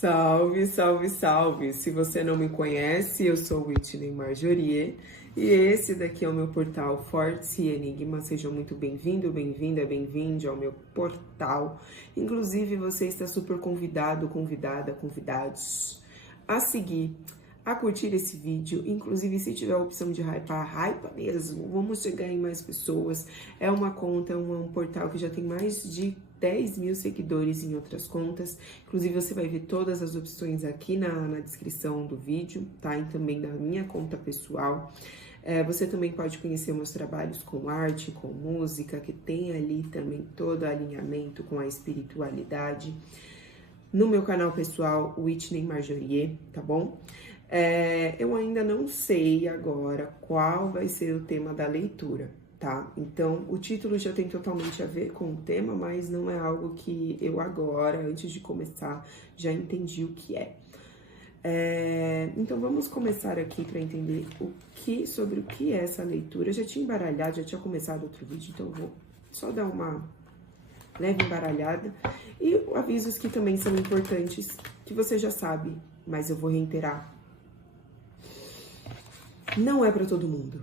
Salve, salve, salve! Se você não me conhece, eu sou Whitney Marjorie e esse daqui é o meu portal Fortes e Enigmas. Sejam muito bem-vindo, bem-vinda, bem-vinde ao meu portal. Inclusive, você está super convidado, convidada, convidados a seguir, a curtir esse vídeo. Inclusive, se tiver a opção de hypar, hypa mesmo. Vamos chegar em mais pessoas. É uma conta, um portal que já tem mais de 10 mil seguidores em outras contas. Inclusive, você vai ver todas as opções aqui na descrição do vídeo, tá? E também da minha conta pessoal. Você também pode conhecer meus trabalhos com arte, com música, que tem ali também todo o alinhamento com a espiritualidade. No meu canal pessoal, Whitney Marjorie, tá bom? Eu ainda não sei agora qual vai ser o tema da leitura, tá? Então, o título já tem totalmente a ver com o tema, mas não é algo que eu agora, antes de começar, já entendi o que é. Então, vamos começar aqui para entender sobre o que é essa leitura. Eu já tinha embaralhado, já tinha começado outro vídeo, então eu vou só dar uma leve embaralhada. E avisos que também são importantes, que você já sabe, mas eu vou reiterar. Não é para todo mundo.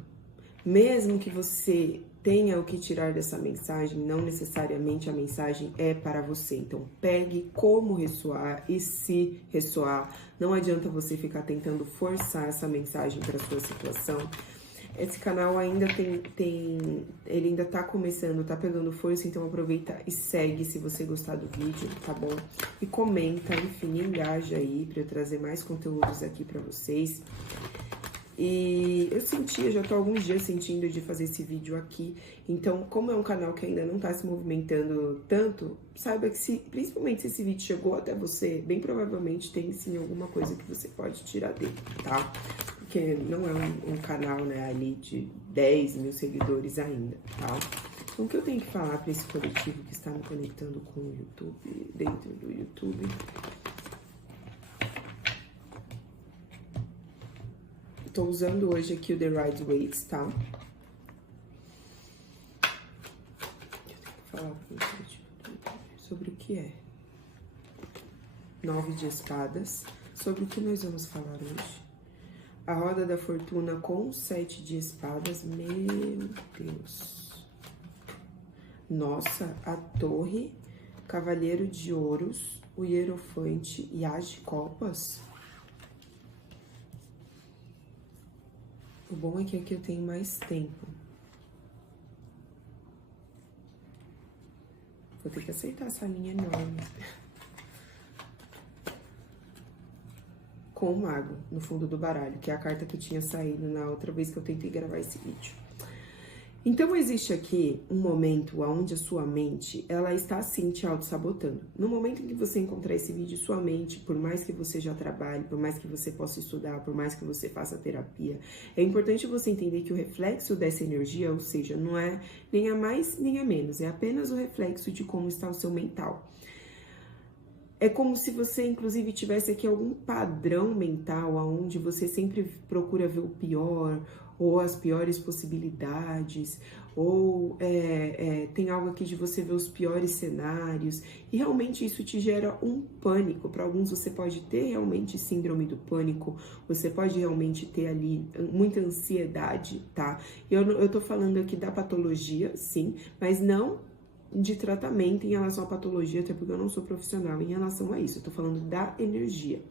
Mesmo que você tenha o que tirar dessa mensagem, não necessariamente a mensagem é para você. Então, pegue como ressoar e se ressoar. Não adianta você ficar tentando forçar essa mensagem para sua situação. Esse canal ainda ele ainda tá começando, tá pegando força, então aproveita e segue se você gostar do vídeo, tá bom? E comenta, enfim, engaja aí para eu trazer mais conteúdos aqui para vocês. E eu já tô há alguns dias sentindo de fazer esse vídeo aqui. Então, como é um canal que ainda não tá se movimentando tanto, saiba que principalmente se esse vídeo chegou até você, bem provavelmente tem sim alguma coisa que você pode tirar dele, tá? Porque não é um canal, né, ali de 10 mil seguidores ainda, tá? Então, o que eu tenho que falar para esse coletivo que está me conectando com o YouTube, dentro do YouTube? Tô usando hoje aqui o The Right Ways, tá? Eu tenho que falar sobre o que é 9 de espadas, sobre o que nós vamos falar hoje. A roda da fortuna com 7 de espadas, meu Deus. Nossa, a torre, cavaleiro de ouros, o hierofante e as de copas. O bom é que aqui eu tenho mais tempo. Vou ter que aceitar essa linha enorme. Com o mago no fundo do baralho, que é a carta que tinha saído na outra vez que eu tentei gravar esse vídeo. Então, existe aqui um momento onde a sua mente, ela está sim te auto-sabotando. No momento em que você encontrar esse vídeo, sua mente, por mais que você já trabalhe, por mais que você possa estudar, por mais que você faça terapia, é importante você entender que o reflexo dessa energia, ou seja, não é nem a mais nem a menos, é apenas o reflexo de como está o seu mental. É como se você, inclusive, tivesse aqui algum padrão mental onde você sempre procura ver o pior, ou as piores possibilidades, ou tem algo aqui de você ver os piores cenários, e realmente isso te gera um pânico. Para alguns você pode ter realmente síndrome do pânico, você pode realmente ter ali muita ansiedade, tá? Eu tô falando aqui da patologia, sim, mas não de tratamento em relação à patologia, até porque eu não sou profissional em relação a isso, eu tô falando da energia.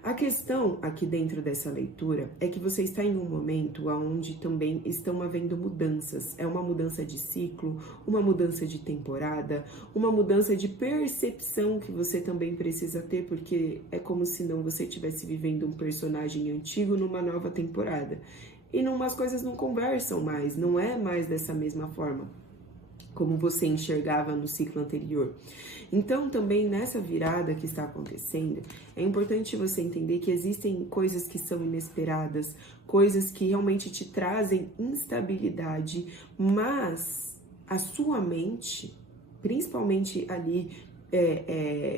A questão aqui dentro dessa leitura é que você está em um momento onde também estão havendo mudanças. É uma mudança de ciclo, uma mudança de temporada, uma mudança de percepção que você também precisa ter, porque é como se não você estivesse vivendo um personagem antigo numa nova temporada. E umas coisas não conversam mais, não é mais dessa mesma forma como você enxergava no ciclo anterior. Então, também nessa virada que está acontecendo, é importante você entender que existem coisas que são inesperadas, coisas que realmente te trazem instabilidade, mas a sua mente, principalmente ali,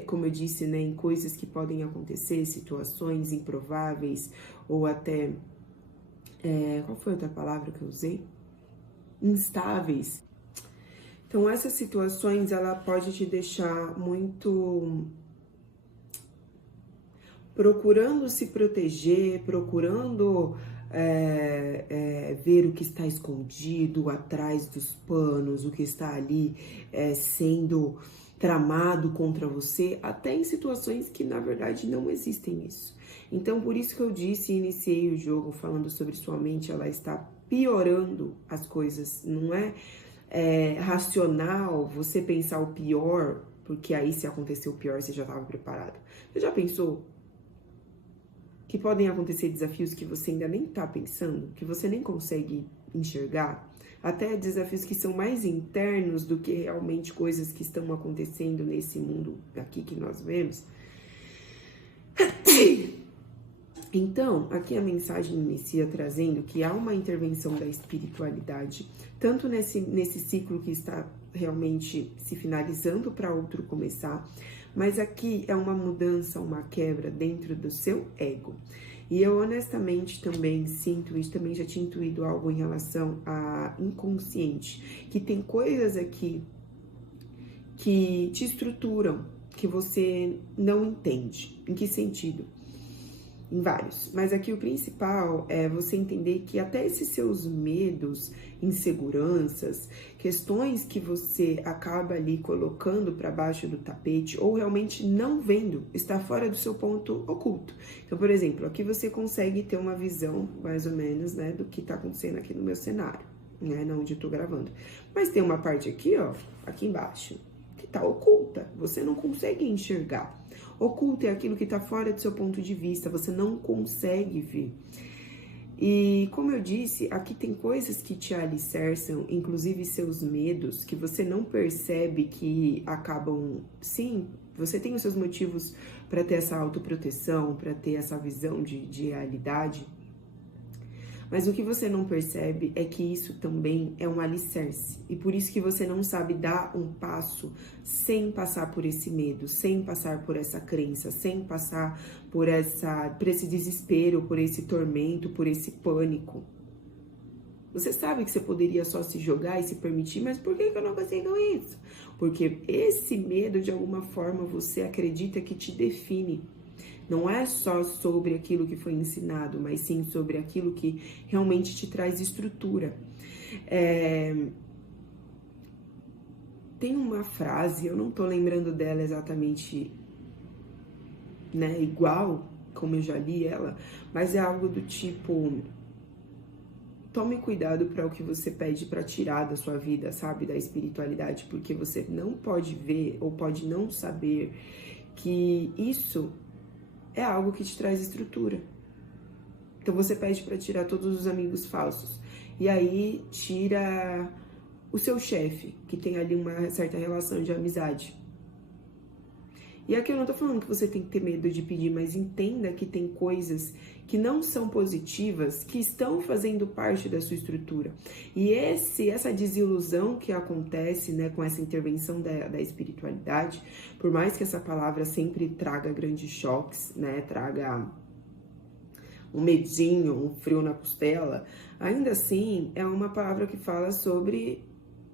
como eu disse, né, em coisas que podem acontecer, situações improváveis, ou até, qual foi a outra palavra que eu usei? Instáveis. Então, essas situações, ela pode te deixar muito procurando se proteger, procurando ver o que está escondido atrás dos panos, o que está ali sendo tramado contra você, até em situações que na verdade não existem isso. Então, por isso que eu disse e iniciei o jogo falando sobre sua mente, ela está piorando as coisas. Não é racional você pensar o pior, porque aí se acontecer o pior você já estava preparado. Você já pensou que podem acontecer desafios que você ainda nem está pensando, que você nem consegue enxergar? Até desafios que são mais internos do que realmente coisas que estão acontecendo nesse mundo aqui que nós vemos. Então, aqui a mensagem inicia trazendo que há uma intervenção da espiritualidade, tanto nesse ciclo que está realmente se finalizando para outro começar, mas aqui é uma mudança, uma quebra dentro do seu ego. E eu honestamente também sinto isso, também já tinha intuído algo em relação a inconsciente, que tem coisas aqui que te estruturam, que você não entende. Em que sentido? Em vários. Mas aqui o principal é você entender que até esses seus medos, inseguranças, questões que você acaba ali colocando para baixo do tapete ou realmente não vendo, está fora do seu ponto oculto. Então, por exemplo, aqui você consegue ter uma visão, mais ou menos, né, do que está acontecendo aqui no meu cenário, né, onde eu tô gravando. Mas tem uma parte aqui, ó, aqui embaixo, que tá oculta, você não consegue enxergar. Oculto é aquilo que está fora do seu ponto de vista, você não consegue ver. E como eu disse, aqui tem coisas que te alicerçam, inclusive seus medos, que você não percebe que acabam... Sim, você tem os seus motivos para ter essa autoproteção, para ter essa visão de realidade. Mas o que você não percebe é que isso também é um alicerce. E por isso que você não sabe dar um passo sem passar por esse medo, sem passar por essa crença, sem passar por esse desespero, por esse tormento, por esse pânico. Você sabe que você poderia só se jogar e se permitir, mas por que eu não consigo isso? Porque esse medo, de alguma forma, você acredita que te define. Não é só sobre aquilo que foi ensinado, mas sim sobre aquilo que realmente te traz estrutura. Tem uma frase, eu não tô lembrando dela exatamente, né, igual como eu já li ela, mas é algo do tipo: tome cuidado para o que você pede para tirar da sua vida, sabe, da espiritualidade, porque você não pode ver ou pode não saber que isso é algo que te traz estrutura. Então você pede para tirar todos os amigos falsos. E aí tira o seu chefe, que tem ali uma certa relação de amizade. E aqui eu não tô falando que você tem que ter medo de pedir, mas entenda que tem coisas que não são positivas, que estão fazendo parte da sua estrutura. E essa desilusão que acontece, né, com essa intervenção da espiritualidade, por mais que essa palavra sempre traga grandes choques, né, traga um medinho, um frio na costela, ainda assim é uma palavra que fala sobre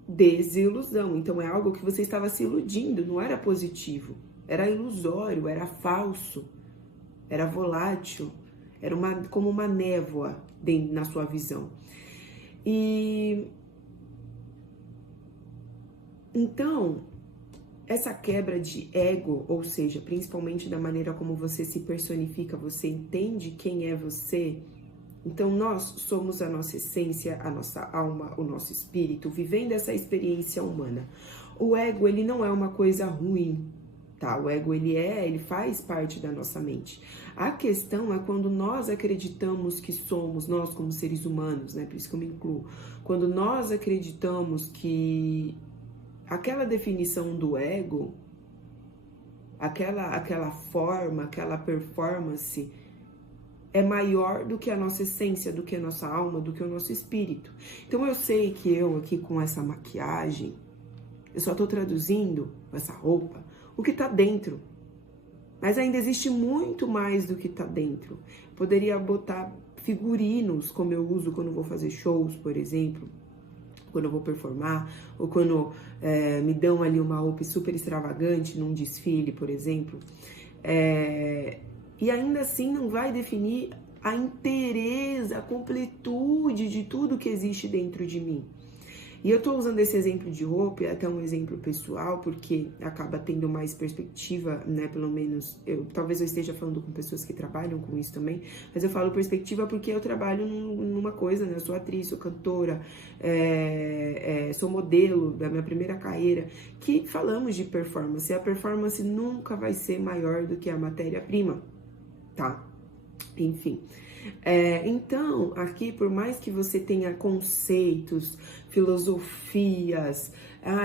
desilusão. Então é algo que você estava se iludindo, não era positivo. Era ilusório, era falso, era volátil, era como uma névoa na sua visão. E então, essa quebra de ego, ou seja, principalmente da maneira como você se personifica, você entende quem é você. Então, nós somos a nossa essência, a nossa alma, o nosso espírito, vivendo essa experiência humana. O ego, ele não é uma coisa ruim. Tá, o ego ele faz parte da nossa mente. A questão é quando nós acreditamos que somos, nós como seres humanos, né? Por isso que eu me incluo. Quando nós acreditamos que aquela definição do ego, aquela forma, aquela performance é maior do que a nossa essência, do que a nossa alma, do que o nosso espírito. Então eu sei que eu aqui com essa maquiagem, eu só tô traduzindo com essa roupa o que tá dentro. Mas ainda existe muito mais do que tá dentro. Poderia botar figurinos, como eu uso quando vou fazer shows, por exemplo, quando eu vou performar, ou quando me dão ali uma roupa super extravagante num desfile, por exemplo. E ainda assim não vai definir a inteireza, a completude de tudo que existe dentro de mim. E eu tô usando esse exemplo de roupa, é até um exemplo pessoal, porque acaba tendo mais perspectiva, né? Pelo menos, talvez eu esteja falando com pessoas que trabalham com isso também, mas eu falo perspectiva porque eu trabalho numa coisa, né? Eu sou atriz, sou cantora, sou modelo da minha primeira carreira, que falamos de performance. E a performance nunca vai ser maior do que a matéria-prima, tá? Enfim. Então, aqui, por mais que você tenha conceitos, filosofias,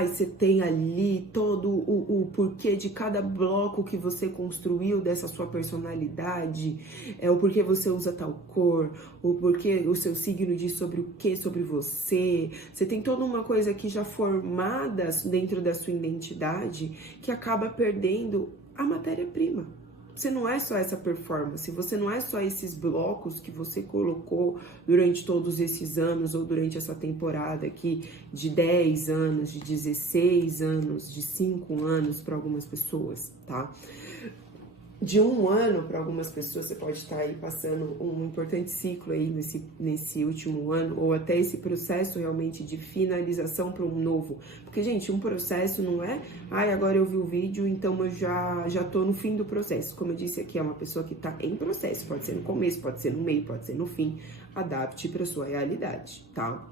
você tem ali todo o porquê de cada bloco que você construiu dessa sua personalidade, o porquê você usa tal cor, o porquê o seu signo diz sobre o que sobre você. Você tem toda uma coisa aqui já formada dentro da sua identidade que acaba perdendo a matéria-prima. Você não é só essa performance, você não é só esses blocos que você colocou durante todos esses anos ou durante essa temporada aqui de 10 anos, de 16 anos, de 5 anos para algumas pessoas, tá? De 1 ano para algumas pessoas, você pode estar aí passando um importante ciclo aí nesse último ano, ou até esse processo realmente de finalização para um novo. Porque, gente, um processo não é, agora eu vi o vídeo, então eu já tô no fim do processo. Como eu disse aqui, é uma pessoa que tá em processo, pode ser no começo, pode ser no meio, pode ser no fim. Adapte para sua realidade, tá?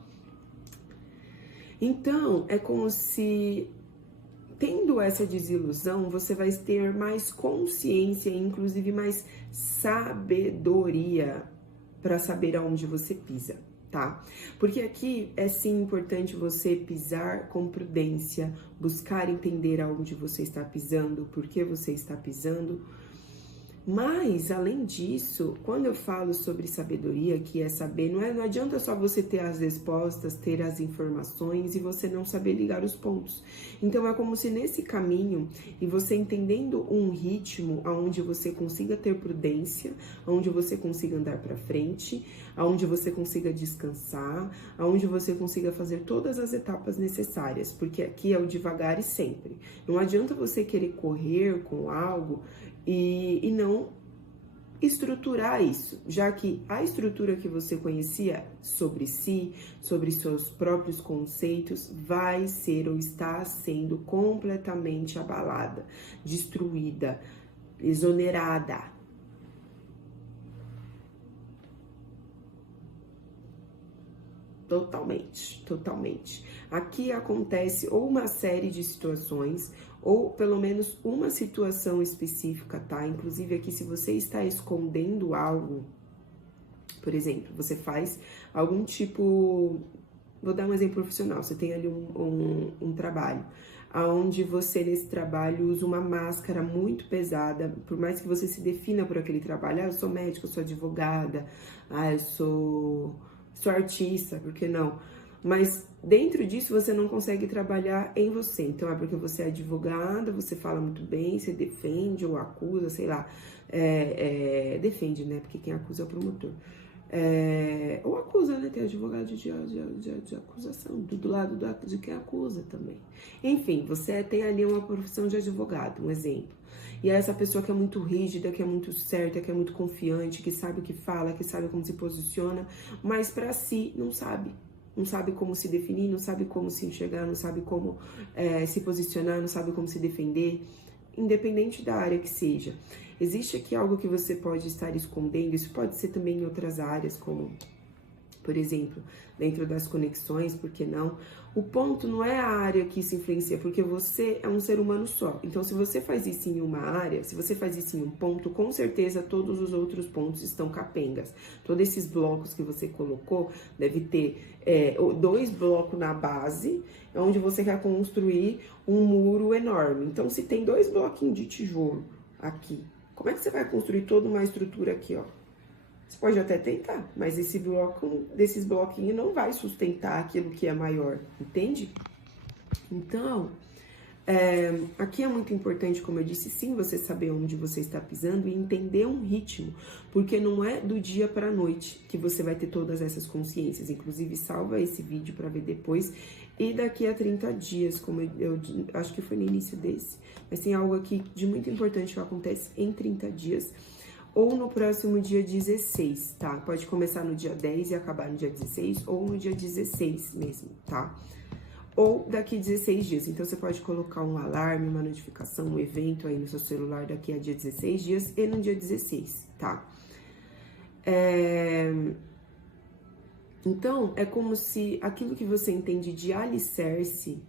Então, é como se, tendo essa desilusão, você vai ter mais consciência, inclusive mais sabedoria para saber aonde você pisa, tá? Porque aqui é sim importante você pisar com prudência, buscar entender aonde você está pisando, por que você está pisando. Mas, além disso, quando eu falo sobre sabedoria, que é saber, não adianta só você ter as respostas, ter as informações e você não saber ligar os pontos. Então, é como se nesse caminho, e você entendendo um ritmo onde você consiga ter prudência, onde você consiga andar para frente, onde você consiga descansar, onde você consiga fazer todas as etapas necessárias, porque aqui é o devagar e sempre. Não adianta você querer correr com algo e não estruturar isso, já que a estrutura que você conhecia sobre si, sobre seus próprios conceitos, vai ser ou está sendo completamente abalada, destruída, exonerada. Totalmente. Aqui acontece ou uma série de situações, ou pelo menos uma situação específica, tá? Inclusive aqui, se você está escondendo algo, por exemplo, você faz algum tipo, vou dar um exemplo profissional, você tem ali um trabalho, onde você nesse trabalho usa uma máscara muito pesada, por mais que você se defina por aquele trabalho, eu sou médica, eu sou advogada, eu sou artista, por que não? Mas dentro disso você não consegue trabalhar em você. Então é porque você é advogada, você fala muito bem, você defende ou acusa, sei lá. Defende, né? Porque quem acusa é o promotor. Ou acusa, né? Tem advogado de acusação, do lado de quem acusa também. Enfim, você tem ali uma profissão de advogado, um exemplo. E é essa pessoa que é muito rígida, que é muito certa, que é muito confiante, que sabe o que fala, que sabe como se posiciona, mas para si não sabe. Não sabe como se definir, não sabe como se enxergar, não sabe como se posicionar, não sabe como se defender, independente da área que seja. Existe aqui algo que você pode estar escondendo, isso pode ser também em outras áreas, como, por exemplo, dentro das conexões, por que não? O ponto não é a área que isso influencia, porque você é um ser humano só. Então, se você faz isso em uma área, se você faz isso em um ponto, com certeza todos os outros pontos estão capengas. Todos esses blocos que você colocou, deve ter 2 blocos na base, onde você quer construir um muro enorme. Então, se tem 2 bloquinhos de tijolo aqui, como é que você vai construir toda uma estrutura aqui, ó? Você pode até tentar, mas desses bloquinhos não vai sustentar aquilo que é maior, entende? Então, aqui é muito importante, como eu disse, sim, você saber onde você está pisando e entender um ritmo, porque não é do dia para a noite que você vai ter todas essas consciências. Inclusive, salva esse vídeo para ver depois. E daqui a 30 dias, como eu acho que foi no início desse, mas tem algo aqui de muito importante que acontece em 30 dias, ou no próximo dia 16, tá? Pode começar no dia 10 e acabar no dia 16, ou no dia 16 mesmo, tá? Ou daqui 16 dias. Então, você pode colocar um alarme, uma notificação, um evento aí no seu celular daqui a dia 16 dias e no dia 16, tá? Então, é como se aquilo que você entende de alicerce,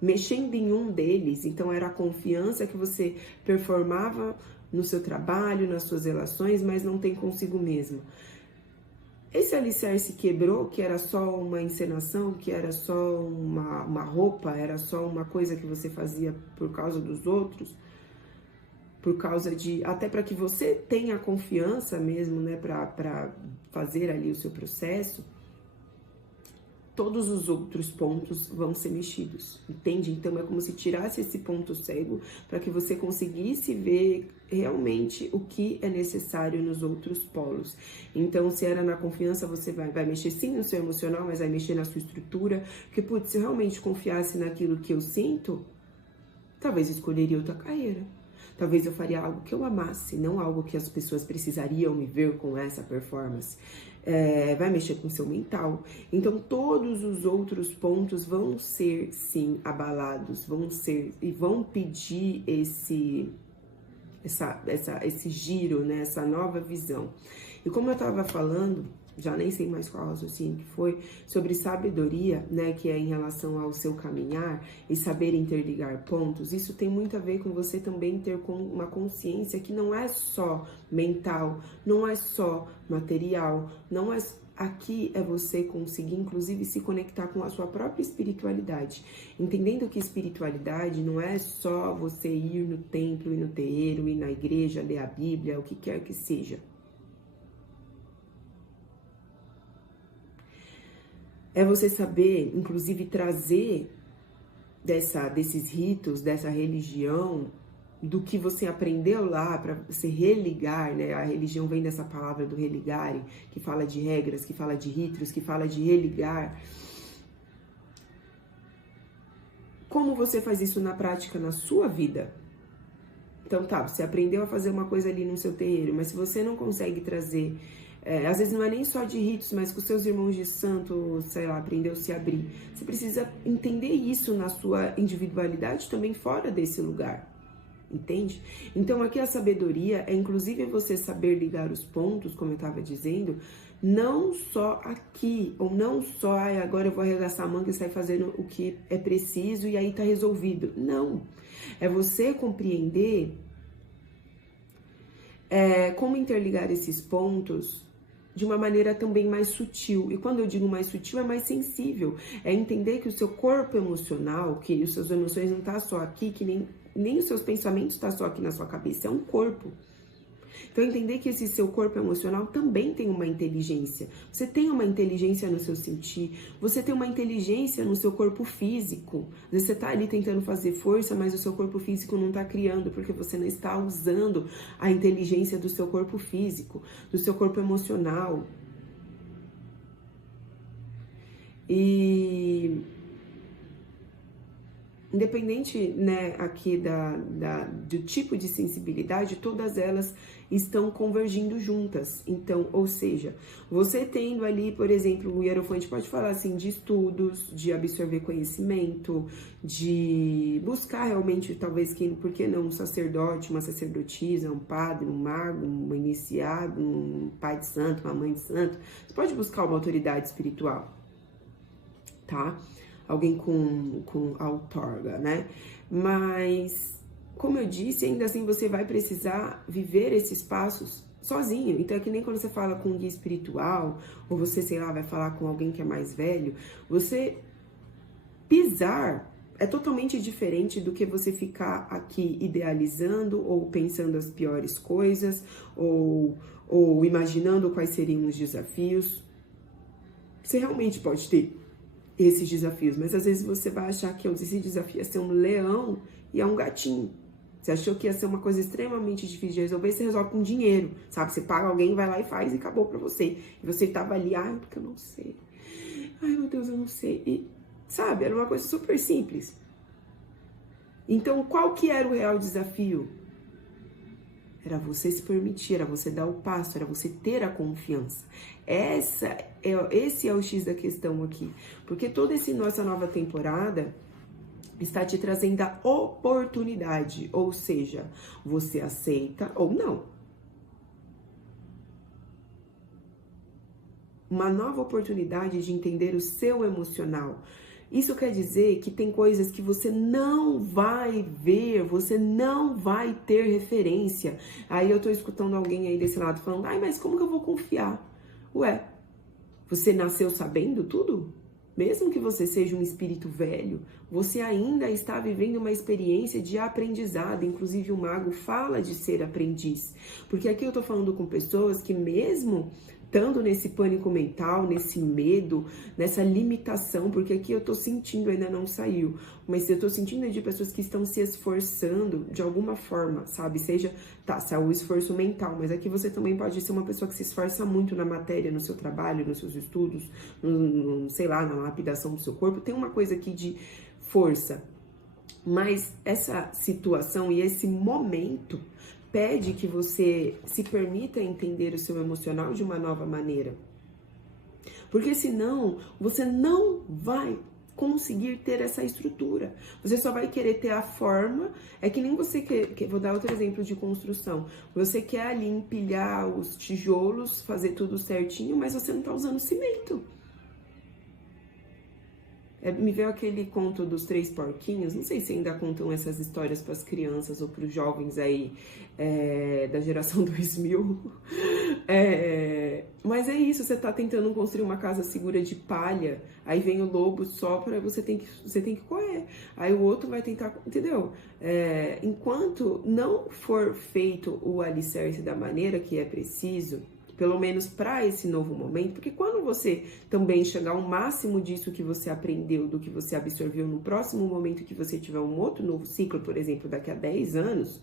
mexendo em um deles, então era a confiança que você performava no seu trabalho, nas suas relações, mas não tem consigo mesmo. Esse alicerce quebrou, que era só uma encenação, que era só uma roupa, era só uma coisa que você fazia por causa dos outros, por causa de, até para que você tenha confiança mesmo, né, para fazer ali o seu processo, todos os outros pontos vão ser mexidos, entende? Então é como se tirasse esse ponto cego para que você conseguisse ver realmente o que é necessário nos outros polos. Então, se era na confiança, você vai mexer sim no seu emocional, mas vai mexer na sua estrutura, porque, putz, se eu realmente confiasse naquilo que eu sinto, talvez eu escolheria outra carreira. Talvez eu faria algo que eu amasse, não algo que as pessoas precisariam me ver com essa performance. Vai mexer com o seu mental. Então, todos os outros pontos vão ser, sim, abalados, vão ser e vão pedir esse giro, né? Essa nova visão. E como eu estava falando, já nem sei mais qual raciocínio que foi, sobre sabedoria, né, que é em relação ao seu caminhar e saber interligar pontos, isso tem muito a ver com você também ter uma consciência que não é só mental, não é só material, não é... Aqui é você conseguir, inclusive, se conectar com a sua própria espiritualidade. Entendendo que espiritualidade não é só você ir no templo, ir no terreiro, ir na igreja, ler a Bíblia, o que quer que seja. É você saber, inclusive, trazer desses ritos, dessa religião, do que você aprendeu lá para você religar, né? A religião vem dessa palavra do religare, que fala de regras, que fala de ritos, que fala de religar. Como você faz isso na prática, na sua vida? Então tá, você aprendeu a fazer uma coisa ali no seu terreiro, mas se você não consegue trazer... às vezes não é nem só de ritos, mas com seus irmãos de santo, sei lá, aprendeu a se abrir. Você precisa entender isso na sua individualidade também fora desse lugar. Entende? Então aqui a sabedoria é inclusive você saber ligar os pontos, como eu estava dizendo, não só aqui, ou não só, agora eu vou arregaçar a manga e sair fazendo o que é preciso e aí tá resolvido. Não. É você compreender como interligar esses pontos de uma maneira também mais sutil. E quando eu digo mais sutil, é mais sensível. É entender que o seu corpo emocional, que as suas emoções não estão só aqui, que nem os seus pensamentos estão só aqui na sua cabeça, é um corpo. Então, entender que esse seu corpo emocional também tem uma inteligência. Você tem uma inteligência no seu sentir, você tem uma inteligência no seu corpo físico. Às vezes você está ali tentando fazer força, mas o seu corpo físico não está criando, porque você não está usando a inteligência do seu corpo físico, do seu corpo emocional. E... independente, né, aqui do tipo de sensibilidade, todas elas estão convergindo juntas. Então, ou seja, você tendo ali, por exemplo, o Hierofante pode falar assim de estudos, de absorver conhecimento, de buscar realmente, talvez, por que não, um sacerdote, uma sacerdotisa, um padre, um mago, um iniciado, um pai de santo, uma mãe de santo. Você pode buscar uma autoridade espiritual, tá? Alguém com outorga, né? Mas, como eu disse, ainda assim você vai precisar viver esses passos sozinho. Então é que nem quando você fala com um guia espiritual, ou você, sei lá, vai falar com alguém que é mais velho, você pisar é totalmente diferente do que você ficar aqui idealizando ou pensando as piores coisas, ou imaginando quais seriam os desafios. Você realmente pode ter esses desafios, mas às vezes você vai achar que esse desafio é ser um leão e é um gatinho. Você achou que ia ser uma coisa extremamente difícil de resolver, você resolve com dinheiro, sabe? Você paga alguém, vai lá e faz e acabou pra você. E você tava ali, porque eu não sei. Ai, meu Deus, eu não sei. E, sabe, era uma coisa super simples. Então, qual que era o real desafio? Era você se permitir, era você dar o passo, era você ter a confiança. Esse é o X da questão aqui. Porque toda nossa nova temporada está te trazendo a oportunidade. Ou seja, você aceita ou não. Uma nova oportunidade de entender o seu emocional. Isso quer dizer que tem coisas que você não vai ver, você não vai ter referência. Aí eu tô escutando alguém aí desse lado falando, ai, mas como que eu vou confiar? Ué, você nasceu sabendo tudo? Mesmo que você seja um espírito velho, você ainda está vivendo uma experiência de aprendizado. Inclusive o mago fala de ser aprendiz. Porque aqui eu tô falando com pessoas que mesmo estando nesse pânico mental, nesse medo, nessa limitação, porque aqui eu tô sentindo, ainda não saiu, mas eu tô sentindo de pessoas que estão se esforçando de alguma forma, sabe? Seja, se é o esforço mental, mas aqui você também pode ser uma pessoa que se esforça muito na matéria, no seu trabalho, nos seus estudos, sei lá, na lapidação do seu corpo. Tem uma coisa aqui de força, mas essa situação e esse momento pede que você se permita entender o seu emocional de uma nova maneira. Porque senão, você não vai conseguir ter essa estrutura. Você só vai querer ter a forma. É que nem você quer. Vou dar outro exemplo de construção. Você quer ali empilhar os tijolos, fazer tudo certinho, mas você não está usando cimento. Me veio aquele conto dos 3 porquinhos, não sei se ainda contam essas histórias para as crianças ou para os jovens aí da geração 2000. Mas é isso, você tá tentando construir uma casa segura de palha, aí vem o lobo sopra, você tem que correr. Aí o outro vai tentar, entendeu? Enquanto não for feito o alicerce da maneira que é preciso, pelo menos para esse novo momento, porque quando você também chegar ao máximo disso que você aprendeu, do que você absorveu no próximo momento que você tiver um outro novo ciclo, por exemplo, daqui a 10 anos,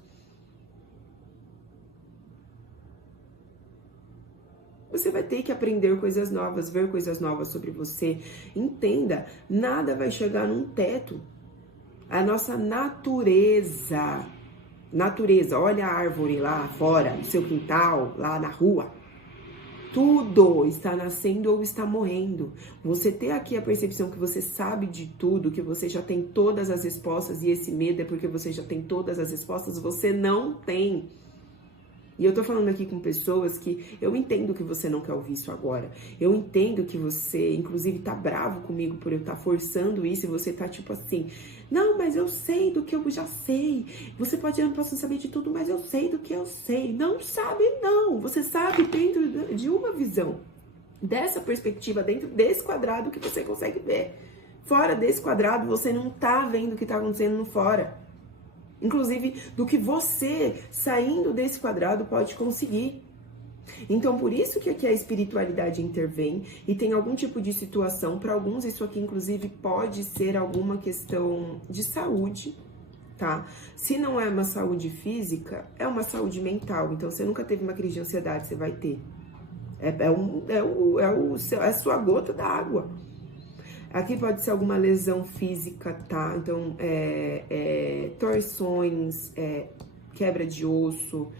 você vai ter que aprender coisas novas, ver coisas novas sobre você. Entenda, nada vai chegar num teto. A nossa natureza, olha a árvore lá fora, no seu quintal, lá na rua. Tudo está nascendo ou está morrendo. Você ter aqui a percepção que você sabe de tudo, que você já tem todas as respostas, e esse medo é porque você já tem todas as respostas, você não tem. E eu tô falando aqui com pessoas que eu entendo que você não quer ouvir isso agora. Eu entendo que você, inclusive, tá bravo comigo por eu estar forçando isso e você tá tipo assim, não, mas eu sei do que eu já sei. Você pode não posso saber de tudo, mas eu sei do que eu sei. Não sabe, não. Você sabe dentro de uma visão, dessa perspectiva, dentro desse quadrado que você consegue ver. Fora desse quadrado, você não tá vendo o que tá acontecendo no fora. Inclusive, do que você, saindo desse quadrado, pode conseguir. Então, por isso que aqui a espiritualidade intervém e tem algum tipo de situação. Para alguns, isso aqui, inclusive, pode ser alguma questão de saúde, tá? Se não é uma saúde física, é uma saúde mental. Então, você nunca teve uma crise de ansiedade, você vai ter. É a sua gota d'água. Aqui pode ser alguma lesão física, tá? Então, torções, quebra de osso.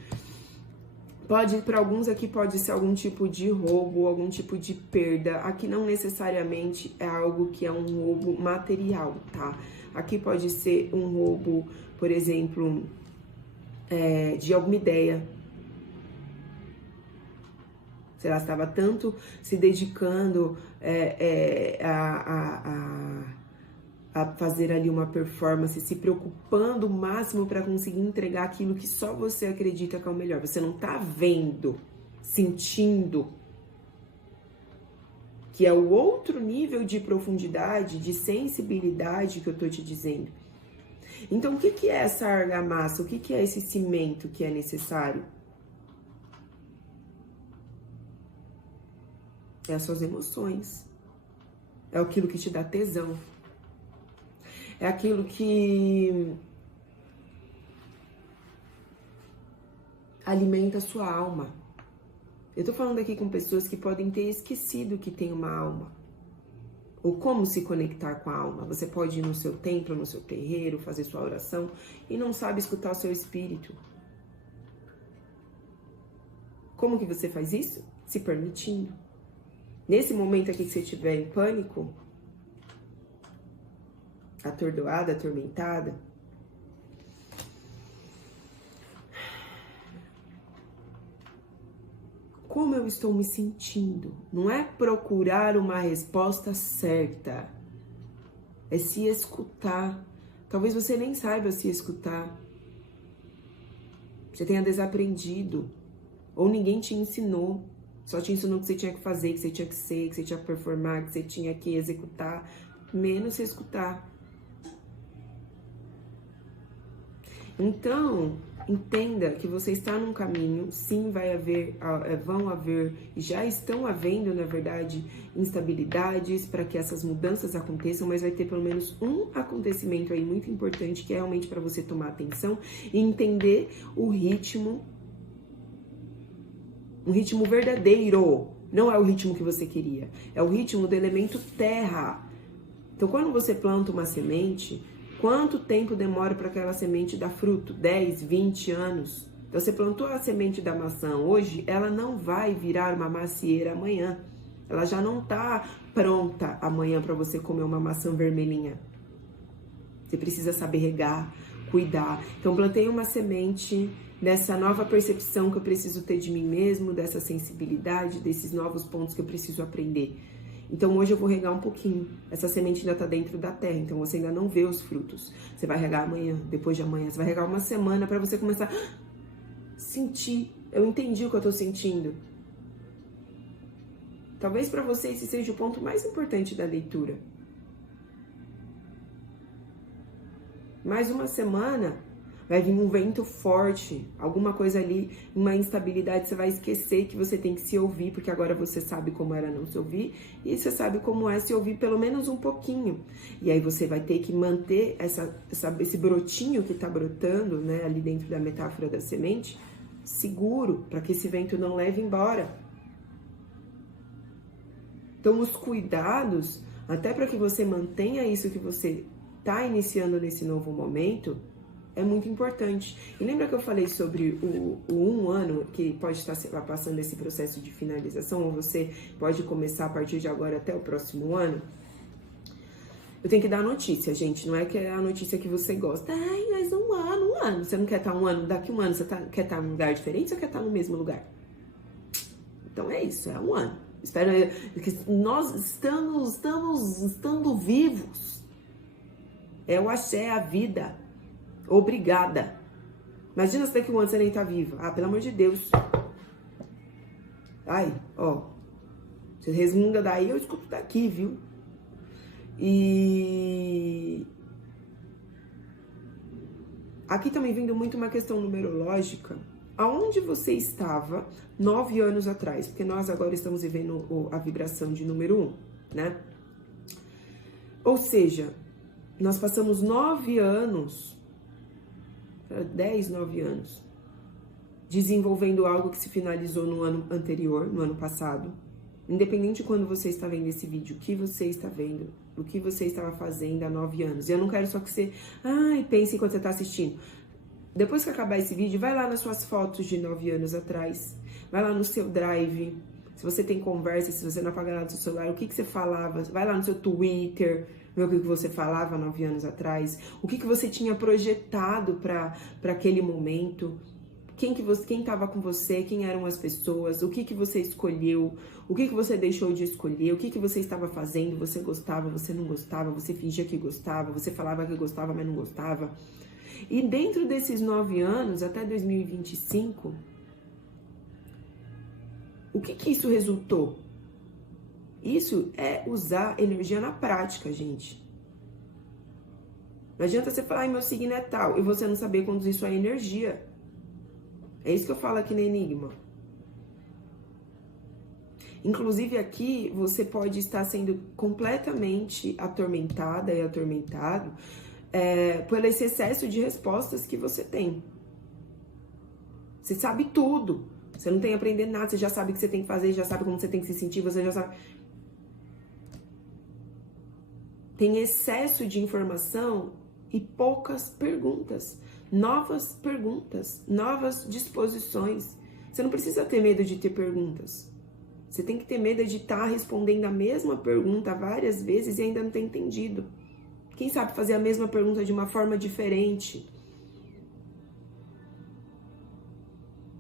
Para alguns aqui pode ser algum tipo de roubo, algum tipo de perda. Aqui não necessariamente é algo que é um roubo material, tá? Aqui pode ser um roubo, por exemplo, de alguma ideia. Sei lá, estava tanto se dedicando a fazer ali uma performance, se preocupando o máximo para conseguir entregar aquilo que só você acredita que é o melhor. Você não tá vendo, sentindo, que é o outro nível de profundidade, de sensibilidade que eu tô te dizendo. Então, o que é essa argamassa? O que é esse cimento que é necessário? É as suas emoções. É aquilo que te dá tesão. É aquilo que alimenta a sua alma. Eu tô falando aqui com pessoas que podem ter esquecido que tem uma alma. Ou como se conectar com a alma. Você pode ir no seu templo, no seu terreiro, fazer sua oração e não sabe escutar o seu espírito. Como que você faz isso? Se permitindo. Nesse momento aqui que você estiver em pânico, atordoada, atormentada, como eu estou me sentindo? Não é procurar uma resposta certa, é se escutar. Talvez você nem saiba se escutar. Você tenha desaprendido, ou ninguém te ensinou. Só te ensinou o que você tinha que fazer, que você tinha que ser, que você tinha que performar, que você tinha que executar, menos se escutar. Então, entenda que você está num caminho, sim, vão haver, já estão havendo, na verdade, instabilidades para que essas mudanças aconteçam, mas vai ter pelo menos um acontecimento aí muito importante, que é realmente para você tomar atenção e entender o ritmo, um ritmo verdadeiro, não é o ritmo que você queria, é o ritmo do elemento terra. Então, quando você planta uma semente, quanto tempo demora para aquela semente dar fruto? 10, 20 anos. Então, você plantou a semente da maçã hoje, ela não vai virar uma macieira amanhã. Ela já não está pronta amanhã para você comer uma maçã vermelhinha. Você precisa saber regar, cuidar. Então, plantei uma semente dessa nova percepção que eu preciso ter de mim mesmo, dessa sensibilidade, desses novos pontos que eu preciso aprender. Então, hoje eu vou regar um pouquinho. Essa semente ainda está dentro da terra, então você ainda não vê os frutos. Você vai regar amanhã, depois de amanhã. Você vai regar uma semana para você começar a sentir. Eu entendi o que eu estou sentindo. Talvez para você esse seja o ponto mais importante da leitura. Mais uma semana, vai vir um vento forte, alguma coisa ali, uma instabilidade, você vai esquecer que você tem que se ouvir, porque agora você sabe como era não se ouvir, e você sabe como é se ouvir pelo menos um pouquinho. E aí você vai ter que manter esse brotinho que está brotando, né, ali dentro da metáfora da semente, seguro, para que esse vento não leve embora. Então, os cuidados, até para que você mantenha isso que você está iniciando nesse novo momento, é muito importante. E lembra que eu falei sobre o 1 ano, que pode estar passando esse processo de finalização, ou você pode começar a partir de agora até o próximo ano? Eu tenho que dar notícia, gente, não é que é a notícia que você gosta. Ai, mas um ano. Você não quer estar um ano, daqui um ano você quer estar num lugar diferente ou quer estar no mesmo lugar? Então é isso, é um ano. Espero que nós estando vivos. É o axé, a vida. Obrigada. Imagina se daqui um ano você nem tá viva. Ah, pelo amor de Deus. Ai, ó. Você resmunga daí, eu escuto daqui, viu? E aqui também vindo muito uma questão numerológica. Aonde você estava 9 anos atrás? Porque nós agora estamos vivendo a vibração de número 1, né? Ou seja, nós passamos 9 anos, 10, 9 anos, desenvolvendo algo que se finalizou no ano anterior, no ano passado. Independente de quando você está vendo esse vídeo, o que você está vendo, o que você estava fazendo há 9 anos. E eu não quero só que você, pense enquanto você está assistindo. Depois que acabar esse vídeo, vai lá nas suas fotos de 9 anos atrás. Vai lá no seu drive. Se você tem conversa, se você não apaga nada do seu celular, o que você falava? Vai lá no seu Twitter, ver o que você falava 9 anos atrás. O que você tinha projetado para aquele momento. Quem estava com você, quem eram as pessoas, o que você escolheu, o que você deixou de escolher, o que você estava fazendo, você gostava, você não gostava, você fingia que gostava, você falava que gostava, mas não gostava. E dentro desses 9 anos, até 2025, o que isso resultou? Isso é usar energia na prática, gente. Não adianta você falar, meu signo é tal, e você não saber conduzir sua energia. É isso que eu falo aqui no Enigma. Inclusive aqui, você pode estar sendo completamente atormentada e atormentado por esse excesso de respostas que você tem. Você sabe tudo. Você não tem que aprender nada, você já sabe o que você tem que fazer, já sabe como você tem que se sentir, você já sabe. Tem excesso de informação e poucas perguntas. Novas disposições. Você não precisa ter medo de ter perguntas. Você tem que ter medo de estar respondendo a mesma pergunta várias vezes e ainda não ter entendido. Quem sabe fazer a mesma pergunta de uma forma diferente?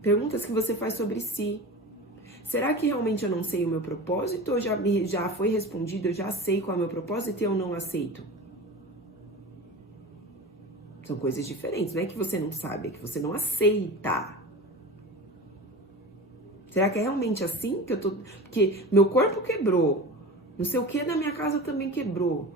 Perguntas que você faz sobre si. Será que realmente eu não sei o meu propósito? Ou já foi respondido, eu já sei qual é o meu propósito e eu não aceito? São coisas diferentes, não é que você não sabe, é que você não aceita. Será que é realmente assim que eu tô... Porque meu corpo quebrou, não sei o que da minha casa também quebrou.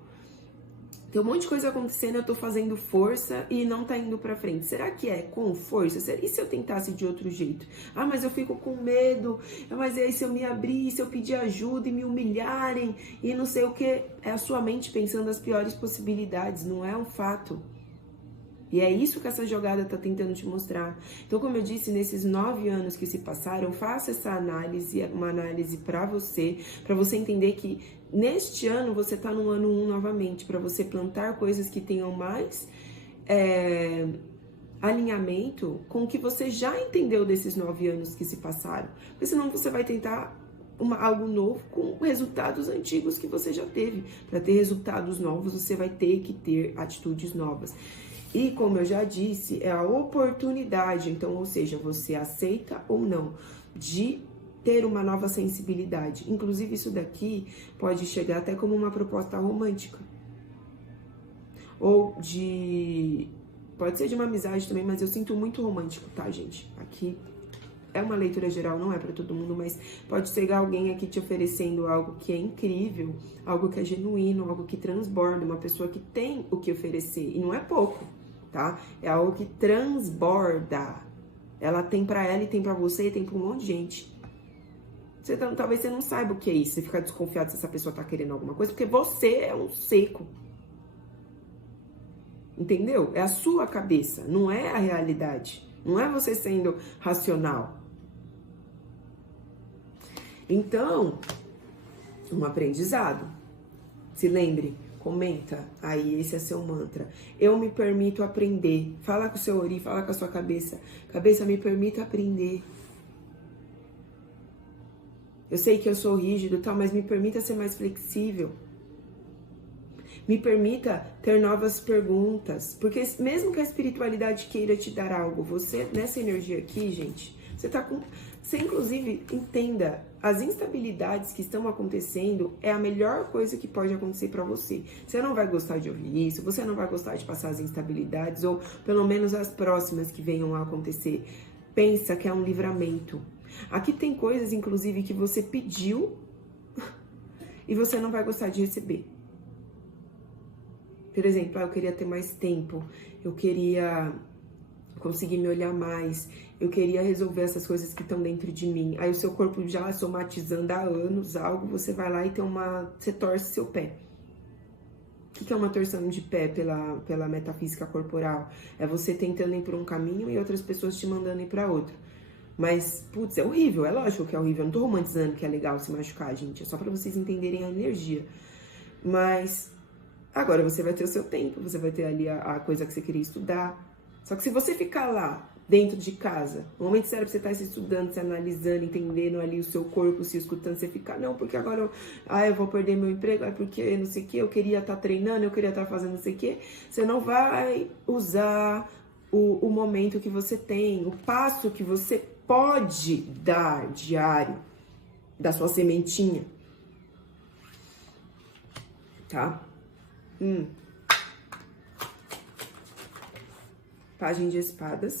Tem um monte de coisa acontecendo, eu tô fazendo força e não tá indo pra frente. Será que é com força? E se eu tentasse de outro jeito? Ah, mas eu fico com medo. Mas aí se eu me abrir, se eu pedir ajuda e me humilharem e não sei o que. É a sua mente pensando as piores possibilidades, não é um fato. E é isso que essa jogada tá tentando te mostrar. Então, como eu disse, nesses 9 anos que se passaram, faça essa análise, uma análise pra você entender que neste ano você tá no ano 1 novamente, pra você plantar coisas que tenham mais alinhamento com o que você já entendeu desses 9 anos que se passaram. Porque senão você vai tentar algo novo com resultados antigos que você já teve. Para ter resultados novos, você vai ter que ter atitudes novas. E como eu já disse, é a oportunidade, então, ou seja, você aceita ou não, de ter uma nova sensibilidade. Inclusive, isso daqui pode chegar até como uma proposta romântica. Ou de... Pode ser de uma amizade também, mas eu sinto muito romântico, tá, gente? Aqui é uma leitura geral, não é pra todo mundo, mas pode chegar alguém aqui te oferecendo algo que é incrível, algo que é genuíno, algo que transborda, uma pessoa que tem o que oferecer, e não é pouco, tá? É algo que transborda. Ela tem pra ela e tem pra você e tem pra um monte de gente. Talvez você não saiba o que é isso, você fica desconfiado se essa pessoa tá querendo alguma coisa, porque você é um seco. Entendeu? É a sua cabeça, não é a realidade. Não é você sendo racional. Então, um aprendizado. Se lembre, comenta aí, esse é seu mantra. Eu me permito aprender. Fala com o seu ori, fala com a sua cabeça. Cabeça, me permita aprender. Eu sei que eu sou rígido e tal, mas me permita ser mais flexível. Me permita ter novas perguntas. Porque mesmo que a espiritualidade queira te dar algo, você, nessa energia aqui, gente, você tá com... Você, inclusive, entenda, as instabilidades que estão acontecendo é a melhor coisa que pode acontecer pra você. Você não vai gostar de ouvir isso, você não vai gostar de passar as instabilidades, ou pelo menos as próximas que venham a acontecer. Pensa que é um livramento. Aqui tem coisas, inclusive, que você pediu e você não vai gostar de receber. Por exemplo, eu queria ter mais tempo, eu queria conseguir me olhar mais, eu queria resolver essas coisas que estão dentro de mim. Aí o seu corpo já somatizando há anos algo, você vai lá e tem você torce seu pé. O que é uma torção de pé pela metafísica corporal? É você tentando ir por um caminho e outras pessoas te mandando ir para outro. Mas, putz, é horrível, é lógico que é horrível. Eu não tô romantizando que é legal se machucar, gente. É só pra vocês entenderem a energia. Mas agora você vai ter o seu tempo, você vai ter ali a coisa que você queria estudar. Só que se você ficar lá, dentro de casa, no momento certo você tá se estudando, se analisando, entendendo ali o seu corpo, se escutando, você fica, não, porque agora eu vou perder meu emprego, porque não sei o que, eu queria estar treinando, eu queria estar fazendo não sei o que. Você não vai usar o momento que você tem, o passo que você pode dar diário da sua sementinha, tá? Pagem de espadas,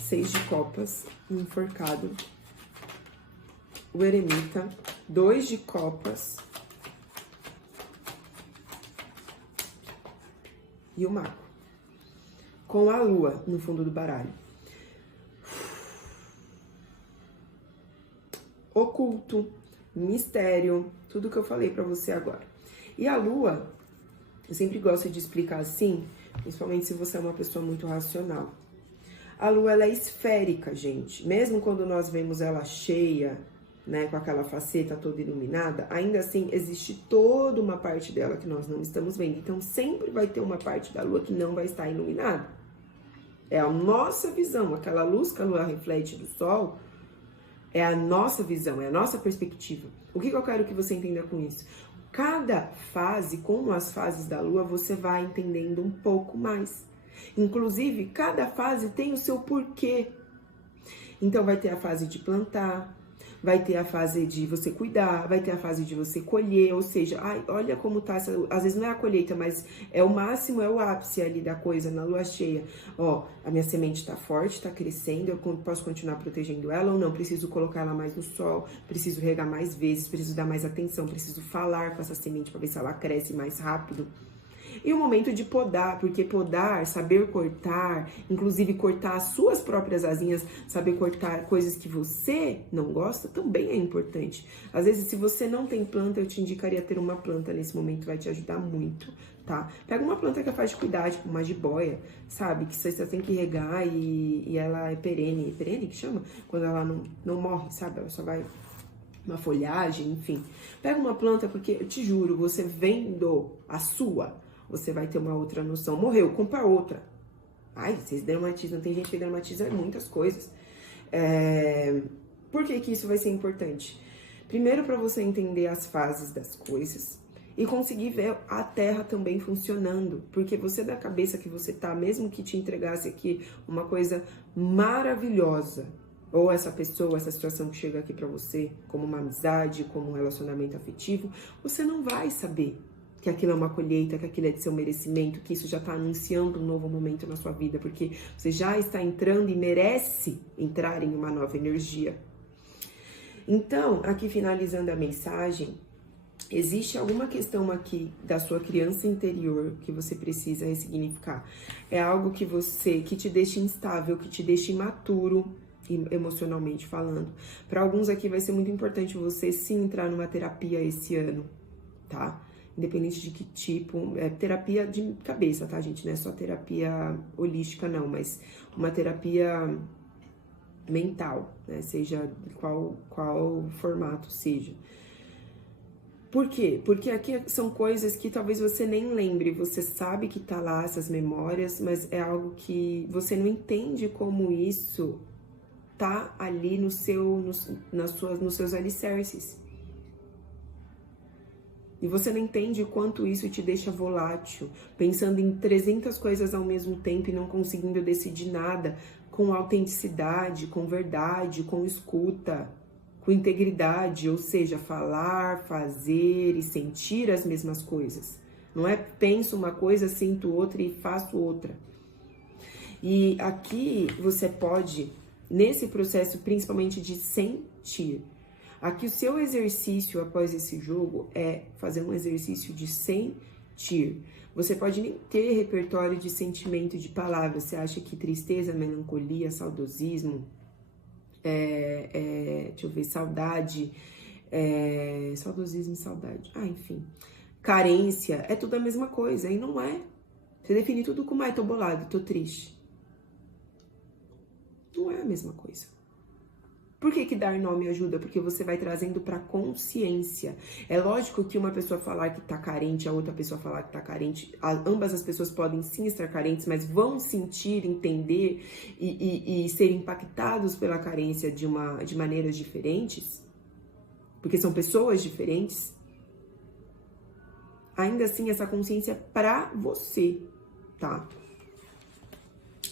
6 de copas, um enforcado, o eremita, 2 de copas e o mago, com a lua no fundo do baralho. Oculto, mistério, tudo que eu falei pra você agora. E a lua, eu sempre gosto de explicar assim, principalmente se você é uma pessoa muito racional. A lua, ela é esférica, gente. Mesmo quando nós vemos ela cheia, né, com aquela faceta toda iluminada, ainda assim existe toda uma parte dela que nós não estamos vendo. Então sempre vai ter uma parte da lua que não vai estar iluminada. É a nossa visão, aquela luz que a lua reflete do sol, é a nossa visão, é a nossa perspectiva. O que eu quero que você entenda com isso? Cada fase, como as fases da lua, você vai entendendo um pouco mais. Inclusive, cada fase tem o seu porquê. Então, vai ter a fase de plantar, vai ter a fase de você cuidar, vai ter a fase de você colher, ou seja, ai, olha como tá essa, às vezes não é a colheita, mas é o máximo, é o ápice ali da coisa na lua cheia. Ó, a minha semente tá forte, tá crescendo, eu posso continuar protegendo ela ou não? Preciso colocar ela mais no sol, preciso regar mais vezes, preciso dar mais atenção, preciso falar com essa semente para ver se ela cresce mais rápido. E o momento de podar, porque podar, saber cortar, inclusive cortar as suas próprias asinhas, saber cortar coisas que você não gosta, também é importante. Às vezes, se você não tem planta, eu te indicaria ter uma planta nesse momento, vai te ajudar muito, tá? Pega uma planta que é fácil de cuidar, tipo uma jiboia, sabe? Que você tem que regar e ela é perene. Perene que chama? Quando ela não morre, sabe? Ela só vai... uma folhagem, enfim. Pega uma planta, porque eu te juro, você vendo a sua, você vai ter uma outra noção. Morreu, compra outra. Ai, vocês dermatizam, tem gente que dermatiza muitas coisas. Por que que isso vai ser importante? Primeiro, para você entender as fases das coisas e conseguir ver a Terra também funcionando. Porque você, da cabeça que você tá, mesmo que te entregasse aqui uma coisa maravilhosa, ou essa pessoa, essa situação que chega aqui para você, como uma amizade, como um relacionamento afetivo, você não vai saber que aquilo é uma colheita, que aquilo é de seu merecimento, que isso já está anunciando um novo momento na sua vida, porque você já está entrando e merece entrar em uma nova energia. Então, aqui finalizando a mensagem, existe alguma questão aqui da sua criança interior que você precisa ressignificar. É algo que te deixa instável, que te deixa imaturo, emocionalmente falando. Para alguns aqui vai ser muito importante você sim entrar numa terapia esse ano, tá? Independente de que tipo, é terapia de cabeça, tá, gente? Não é só terapia holística, não, mas uma terapia mental, né? Seja qual formato seja. Por quê? Porque aqui são coisas que talvez você nem lembre, você sabe que tá lá, essas memórias, mas é algo que você não entende como isso tá ali nos seus alicerces. E você não entende o quanto isso te deixa volátil, pensando em 300 coisas ao mesmo tempo e não conseguindo decidir nada com autenticidade, com verdade, com escuta, com integridade, ou seja, falar, fazer e sentir as mesmas coisas. Não é penso uma coisa, sinto outra e faço outra. E aqui você pode, nesse processo principalmente de sentir, aqui o seu exercício após esse jogo é fazer um exercício de sentir. Você pode nem ter repertório de sentimento de palavras. Você acha que tristeza, melancolia, saudosismo, deixa eu ver, saudade, saudosismo e saudade. Enfim. Carência, é tudo a mesma coisa. E não é. Você define tudo como, tô bolado, tô triste. Não é a mesma coisa. Por que dar nome ajuda? Porque você vai trazendo para consciência. É lógico que uma pessoa falar que tá carente, a outra pessoa falar que tá carente, ambas as pessoas podem sim estar carentes, mas vão sentir, entender e ser impactados pela carência de maneiras diferentes, porque são pessoas diferentes. Ainda assim, essa consciência é pra você, tá?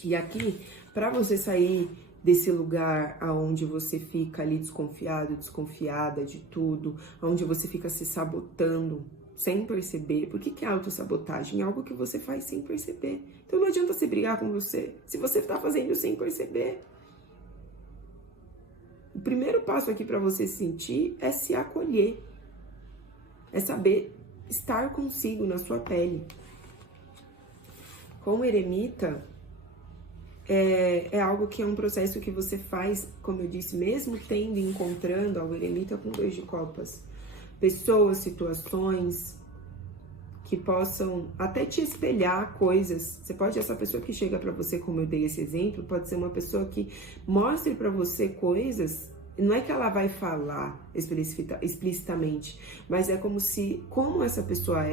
E aqui, pra você sair desse lugar aonde você fica ali desconfiado, desconfiada de tudo, onde você fica se sabotando sem perceber. Por que é autossabotagem? É algo que você faz sem perceber. Então não adianta você brigar com você, se você tá fazendo sem perceber. O primeiro passo aqui para você sentir é se acolher. É saber estar consigo na sua pele. Com o eremita, é algo que é um processo que você faz, como eu disse, mesmo tendo e encontrando o eremita com 2 de copas. Pessoas, situações que possam até te espelhar coisas. Você pode, essa pessoa que chega pra você, como eu dei esse exemplo, pode ser uma pessoa que mostre pra você coisas. Não é que ela vai falar explicitamente, mas é como essa pessoa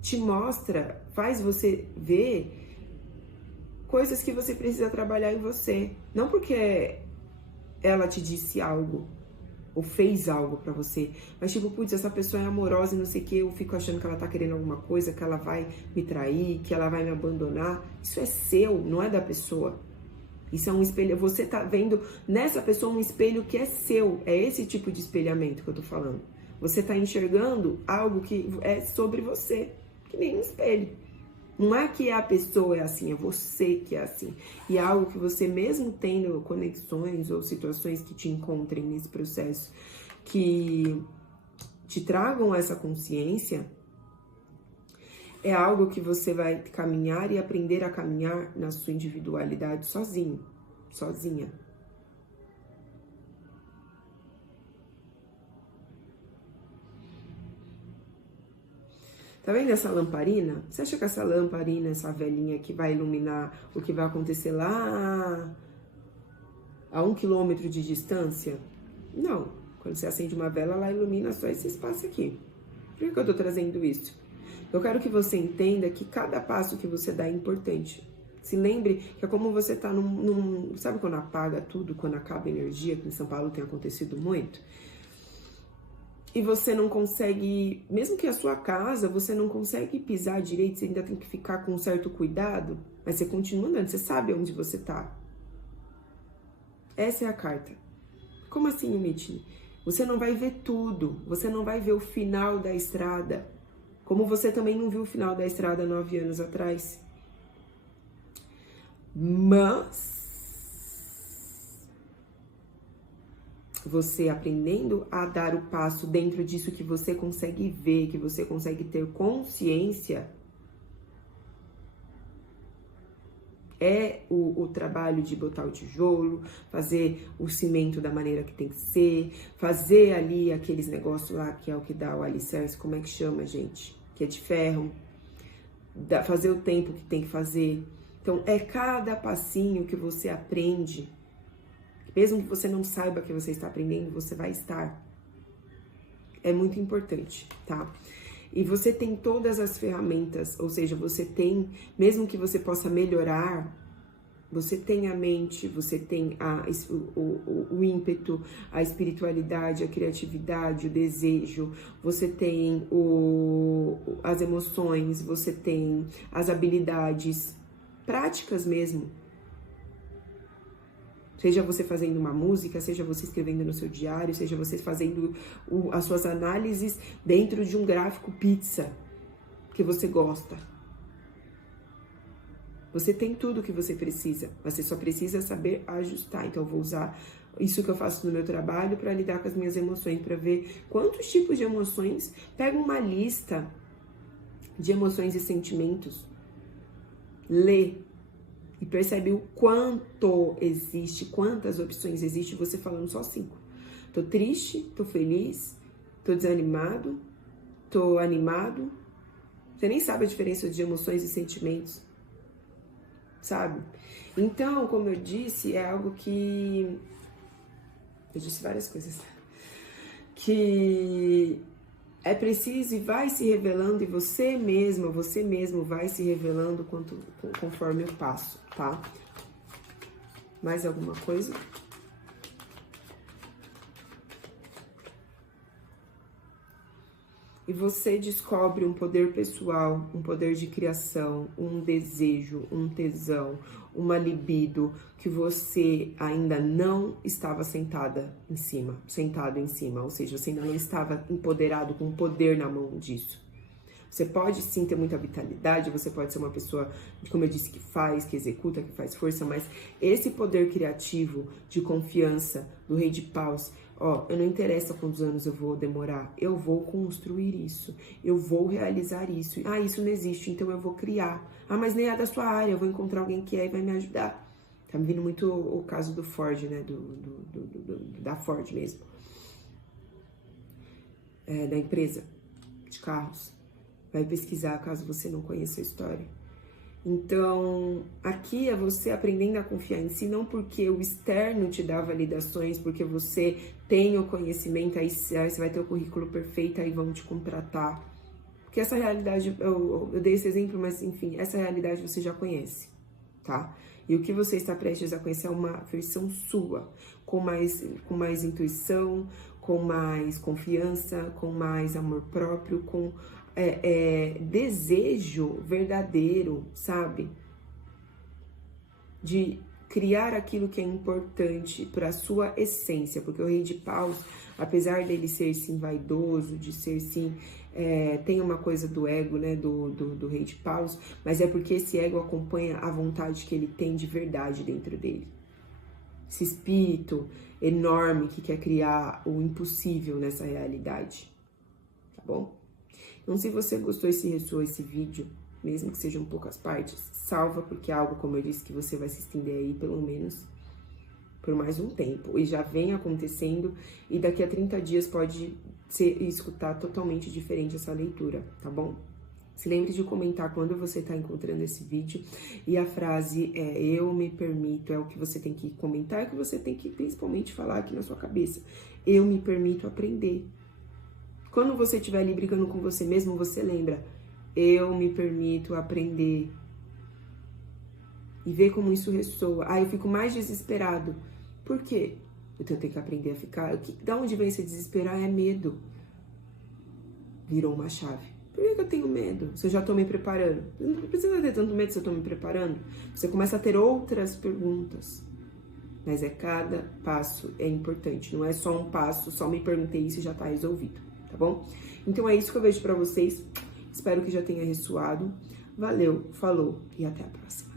te mostra, faz você ver coisas que você precisa trabalhar em você. Não porque ela te disse algo ou fez algo pra você, mas tipo, putz, essa pessoa é amorosa e não sei o que, eu fico achando que ela tá querendo alguma coisa, que ela vai me trair, que ela vai me abandonar. Isso é seu, não é da pessoa. Isso é um espelho, você tá vendo nessa pessoa um espelho que é seu. É esse tipo de espelhamento que eu tô falando. Você tá enxergando algo que é sobre você, que nem um espelho. Não é que a pessoa é assim, é você que é assim. E é algo que você, mesmo tendo conexões ou situações que te encontrem nesse processo, que te tragam essa consciência, é algo que você vai caminhar e aprender a caminhar na sua individualidade sozinho, sozinha. Tá vendo essa lamparina? Você acha que essa lamparina, essa velhinha que vai iluminar o que vai acontecer lá a 1 quilômetro de distância? Não. Quando você acende uma vela, ela ilumina só esse espaço aqui. Por que eu tô trazendo isso? Eu quero que você entenda que cada passo que você dá é importante. Se lembre que é como você tá sabe quando apaga tudo, quando acaba a energia, que em São Paulo tem acontecido muito? E você não consegue, mesmo que a sua casa, você não consegue pisar direito, você ainda tem que ficar com um certo cuidado, mas você continua andando, você sabe onde você tá. Essa é a carta. Como assim, Mitch? Você não vai ver tudo, você não vai ver o final da estrada, como você também não viu o final da estrada 9 anos atrás. Mas você aprendendo a dar o passo dentro disso que você consegue ver, que você consegue ter consciência, é o trabalho de botar o tijolo, fazer o cimento da maneira que tem que ser, fazer ali aqueles negócios lá que é o que dá o alicerce, como é que chama, gente? Que é de ferro, fazer o tempo que tem que fazer. Então, é cada passinho que você aprende. Mesmo que você não saiba que você está aprendendo, você vai estar. É muito importante, tá? E você tem todas as ferramentas, ou seja, você tem, mesmo que você possa melhorar, você tem a mente, você tem o ímpeto, a espiritualidade, a criatividade, o desejo, você tem as emoções, você tem as habilidades práticas mesmo. Seja você fazendo uma música, seja você escrevendo no seu diário, seja você fazendo as suas análises dentro de um gráfico pizza que você gosta. Você tem tudo o que você precisa, você só precisa saber ajustar. Então, eu vou usar isso que eu faço no meu trabalho para lidar com as minhas emoções, para ver quantos tipos de emoções. Pega uma lista de emoções e sentimentos, lê. E percebe o quanto existe, quantas opções existem, você falando só 5. Tô triste, tô feliz, tô desanimado, tô animado. Você nem sabe a diferença de emoções e sentimentos, sabe? Então, como eu disse, é algo que... Eu disse várias coisas. Que é preciso e vai se revelando, e você mesmo vai se revelando conforme eu passo, tá? Mais alguma coisa? E você descobre um poder pessoal, um poder de criação, um desejo, um tesão, uma libido que você ainda não estava sentado em cima, ou seja, você ainda não estava empoderado com o poder na mão disso. Você pode sim ter muita vitalidade, você pode ser uma pessoa, como eu disse, que faz, que executa, que faz força, mas esse poder criativo de confiança do Rei de Paus, ó, eu não interessa quantos anos eu vou demorar, eu vou construir isso, eu vou realizar isso. Ah, isso não existe, então eu vou criar. Ah, mas nem é da sua área, eu vou encontrar alguém que é e vai me ajudar. Tá me vindo muito o caso do Ford, né, da Ford mesmo. Da empresa de carros. Vai pesquisar caso você não conheça a história. Então, aqui é você aprendendo a confiar em si, não porque o externo te dá validações, porque você tem o conhecimento, aí você vai ter o currículo perfeito, aí vão te contratar. Porque essa realidade, eu dei esse exemplo, mas enfim, essa realidade você já conhece. tá? E o que você está prestes a conhecer é uma versão sua, com mais intuição, com mais confiança, com mais amor próprio, com desejo verdadeiro, sabe? De criar aquilo que é importante para a sua essência, porque o Rei de Paus, apesar dele ser sim vaidoso, de ser sim, tem uma coisa do ego, né, do Rei de Paus, mas é porque esse ego acompanha a vontade que ele tem de verdade dentro dele. Esse espírito enorme que quer criar o impossível nessa realidade, tá bom? Então, se você gostou e se ressoou esse vídeo, mesmo que sejam poucas partes, salva, porque é algo, como eu disse, que você vai se estender aí pelo menos por mais um tempo. E já vem acontecendo, e daqui a 30 dias pode escutar totalmente diferente essa leitura, tá bom? Se lembre de comentar quando você está encontrando esse vídeo. E a frase eu me permito, é o que você tem que comentar, é o que você tem que principalmente falar aqui na sua cabeça. Eu me permito aprender. Quando você estiver ali brigando com você mesmo, você lembra, eu me permito aprender. E ver como isso ressoa. Eu fico mais desesperado. Por quê? Eu tenho que aprender a ficar. Da onde vem esse desesperar? É medo. Virou uma chave. Por que eu tenho medo? Se eu já estou me preparando. Não precisa ter tanto medo se eu estou me preparando. Você começa a ter outras perguntas. Mas cada passo é importante. Não é só um passo, só me perguntei isso e já está resolvido. Tá bom? Então é isso que eu vejo pra vocês. Espero que já tenha ressoado. Valeu, falou e até a próxima.